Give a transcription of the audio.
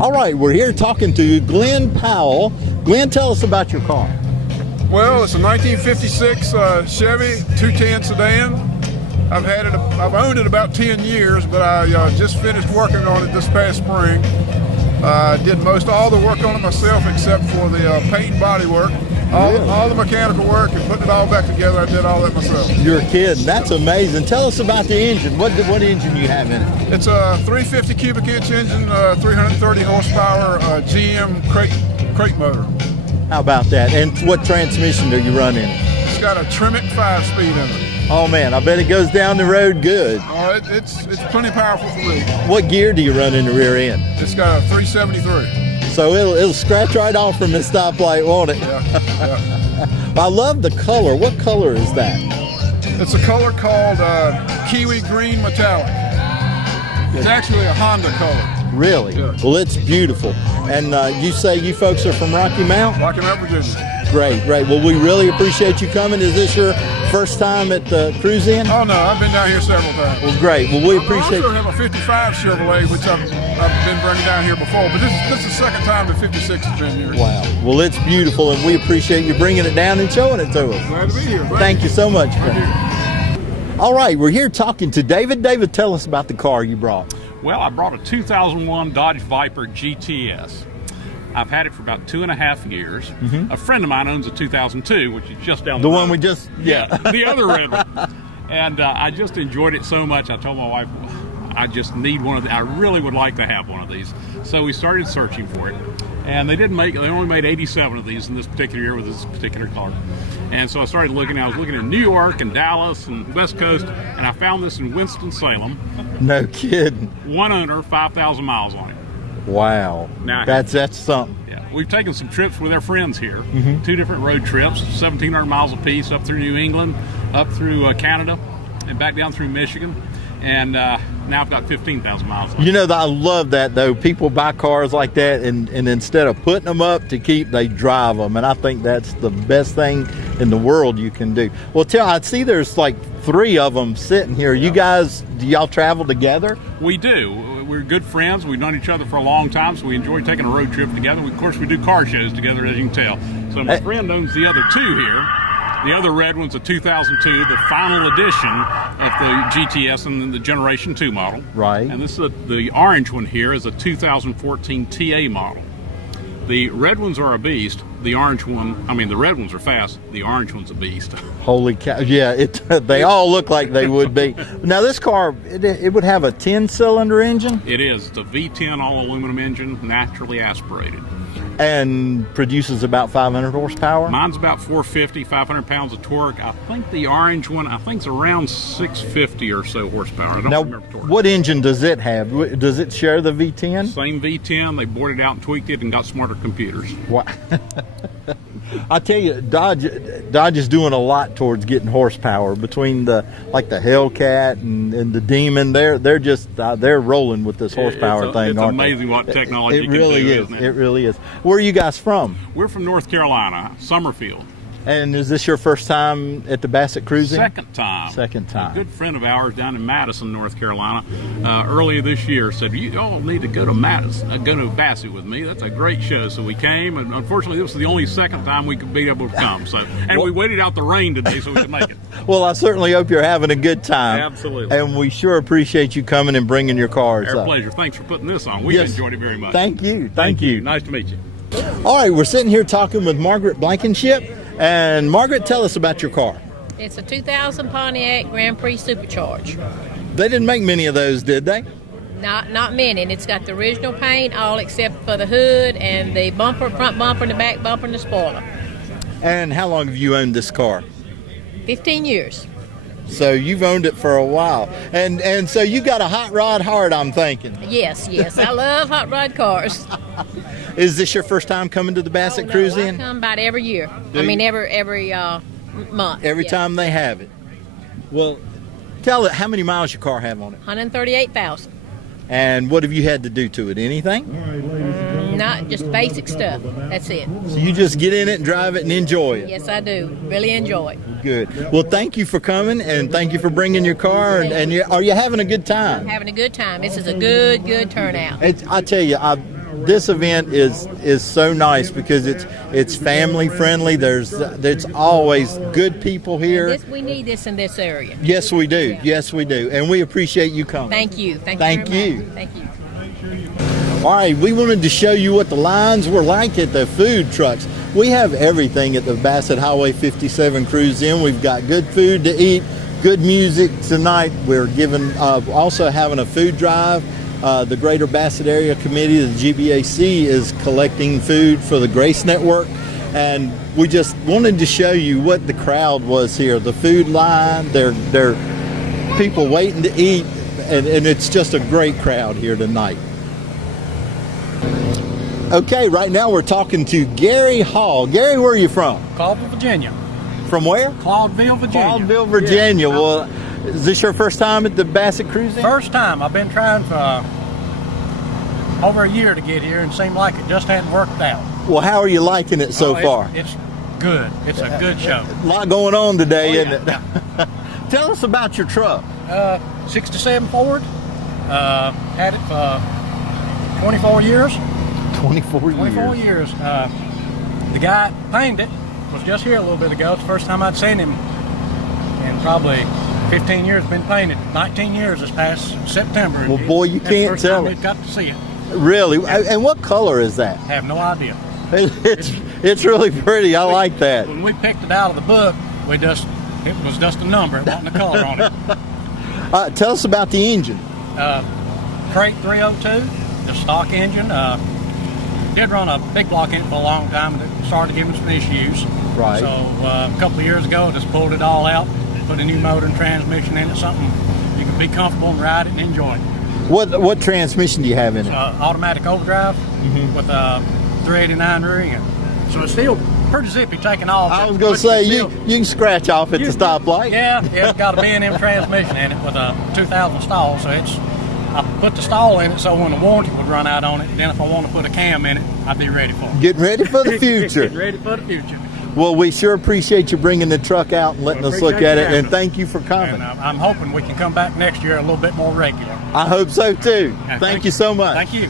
All right, we're here talking to Glenn Powell. Glenn, tell us about your car. Well, it's a 1956 Chevy 210 sedan. I've owned it about 10 years, but I just finished working on it this past spring. Did most all the work on it myself except for the paint and body work. All the mechanical work and putting it all back together, I did all that myself. You're kidding. That's amazing. Tell us about the engine. What engine you have in it? It's a 350 cubic inch engine, 330 horsepower GM crate motor. How about that? And what transmission do you run in? It's got a Tremec 5-speed in it. Oh man, I bet it goes down the road good. Oh, it's plenty powerful for me. What gear do you run in the rear end? It's got a 373. So it'll scratch right off from the stoplight, won't it? Yeah. I love the color. What color is that? It's a color called Kiwi Green Metallic. It's actually a Honda color. Really? Yeah. Well, it's beautiful. And you say you folks are from Rocky Mount? Rocky Mount, Virginia. Great. Well, we really appreciate you coming. Is this your first time at the Cruise In? Oh, no, I've been down here several times. Well, great. Well, we appreciate I also have a 55 Chevrolet, which I've been bringing down here before, but this is the second time the 56 has been here. Wow. Well, it's beautiful, and we appreciate you bringing it down and showing it to us. Glad to be here. Thank you so much. Thank you. All right, we're here talking to David. David, tell us about the car you brought. Well, I brought a 2001 Dodge Viper GTS. I've had it for about 2.5 years. A friend of mine owns a 2002, which is just down the road. The one we just, yeah, the other red one. And I just enjoyed it so much. I told my wife, I just need one of these. I really would like to have one of these. So we started searching for it. And they only made 87 of these in this particular year with this particular car. And so I started looking. I was looking at New York and Dallas and West Coast, and I found this in Winston-Salem. No kidding. One owner, 5,000 miles on it. Wow. Now, that's something. Yeah, we've taken some trips with our friends here. 2 different road trips, 1,700 miles apiece, up through New England, up through Canada, and back down through Michigan. And now I've got 15,000 miles on it. You know, I love that, though. People buy cars like that, and instead of putting them up to keep, they drive them. And I think that's the best thing in the world you can do. Well, I see there's like 3 of them sitting here. You guys, do y'all travel together? We do. We're good friends. We've known each other for a long time, so we enjoy taking a road trip together. Of course, we do car shows together, as you can tell. So my friend owns the other 2 here. The other red one's a 2002, the final edition of the GTS and the Generation 2 model. Right. And this is the orange one here is a 2014 TA model. The red ones are a beast. The orange one, the red ones are fast. The orange one's a beast. Holy cow. Yeah, they all look like they would be. Now, this car, it would have a 10-cylinder engine? It is. It's a V10 all-aluminum engine, naturally aspirated. And produces about 500 horsepower? Mine's about 450, 500 pounds of torque. I think the orange one, it's around 650 or so horsepower. I don't remember torque. What engine does it have? Does it share the V10? Same V10. They bored it out and tweaked it and got smarter computers. Wow. I tell you, Dodge is doing a lot towards getting horsepower between the Hellcat and the Demon. They're rolling with this horsepower thing. It's amazing what technology can do. Isn't it? It really is. Where are you guys from? We're from North Carolina, Summerfield. And is this your first time at the Bassett Cruising? Second time. Second time. A good friend of ours down in Madison, North Carolina, earlier this year said, "You all need to go to Bassett with me. That's a great show." So we came, and unfortunately, this was the only second time we could be able to come. So, we waited out the rain today so we could make it. Well, I certainly hope you're having a good time. Absolutely. And we sure appreciate you coming and bringing your cars up. Our pleasure. Thanks for putting this on. We've enjoyed it very much. Thank you. Thank you. Nice to meet you. All right, we're sitting here talking with Margaret Blankenship. And Margaret, tell us about your car. It's a 2000 Pontiac Grand Prix Supercharge. They didn't make many of those, did they? Not many. And it's got the original paint, all except for the hood and the front bumper and the back bumper and the spoiler. And how long have you owned this car? 15 years. So you've owned it for a while. And so you got a hot rod heart, I'm thinking. Yes. I love hot rod cars. Is this your first time coming to the Bassett Cruise In? I come about every year. Every month. Every time they have it. Well, tell it, how many miles your car have on it? 138,000. And what have you had to do to it? Anything? Not just basic stuff. That's it. So you just get in it and drive it and enjoy it? Yes, I do. Really enjoy it. Good. Well, thank you for coming, and thank you for bringing your car. And are you having a good time? I'm having a good time. This is a good turnout. I tell you, this event is so nice because it's family friendly. There's always good people here. We need this in this area. Yes, we do. Yes, we do, and we appreciate you coming. Thank you. Thank you. Thank you. All right, we wanted to show you what the lines were like at the food trucks. We have everything at the Bassett Highway 57 Cruise In. We've got good food to eat, good music tonight. We're also having a food drive. The Greater Bassett Area Committee, the GBAC, is collecting food for the Grace Network. And we just wanted to show you what the crowd was here. The food line, they're people waiting to eat, and it's just a great crowd here tonight. Okay, right now we're talking to Gary Hall. Gary, where are you from? Claudville, Virginia. From where? Claudville, Virginia. Claudville, Virginia. Yeah. Well, is this your first time at the Bassett Cruise In? First time. I've been trying for over a year to get here, and seemed like it just hadn't worked out. Well, how are you liking it so far? It's good. It's a good show. A lot going on today, Oh, isn't it? Tell us about your truck. 67 Ford. Had it for 24 years. 24 years. The guy painted it was just here a little bit ago. It's the first time I'd seen him in probably 15 years. Been painted 19 years this past September. Well, boy, you can't tell it. Got to see it. Really? And what color is that? Have no idea. It's really pretty. I like that. When we picked it out of the book, it was just a number. It wasn't a color on it. Tell us about the engine. Crate 302, the stock engine. Did run a big block in it for a long time, but it started giving some issues. Right. So a couple of years ago, I just pulled it all out, put a new motor and transmission in it, something you can be comfortable and ride it and enjoy it. What transmission do you have in it? Automatic overdrive with a 389 rear end. So it's still pretty zippy taking off. I was going to say, you can scratch off at the stoplight. Yeah, it's got a B&M transmission in it with a 2000 stall, so I put the stall in it so when the warranty would run out on it, then if I want to put a cam in it, I'd be ready for it. Getting ready for the future. Getting ready for the future. Well, we sure appreciate you bringing the truck out and letting us look at it, and thank you for coming. And I'm hoping we can come back next year a little bit more regular. I hope so too. Thank you so much. Thank you.